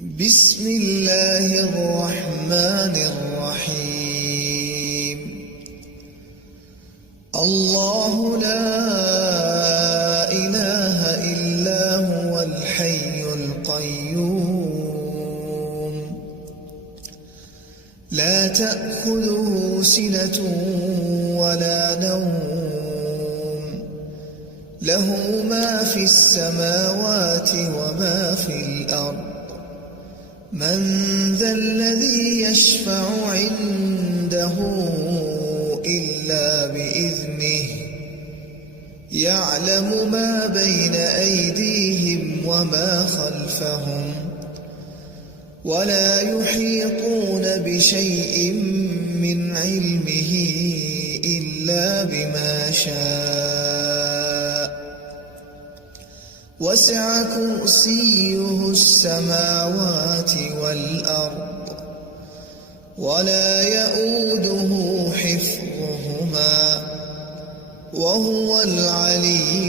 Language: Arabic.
بسم الله الرحمن الرحيم. الله لا إله إلا هو الحي القيوم لا تأخذه سنة ولا نوم له ما في السماوات وما في الأرض من ذا الذي يشفع عنده إلا بإذنه يعلم ما بين أيديهم وما خلفهم ولا يحيطون بشيء من علمه إلا بما شاء وسع كرسيه السماوات والأرض ولا يؤوده حفظهما وهو العلي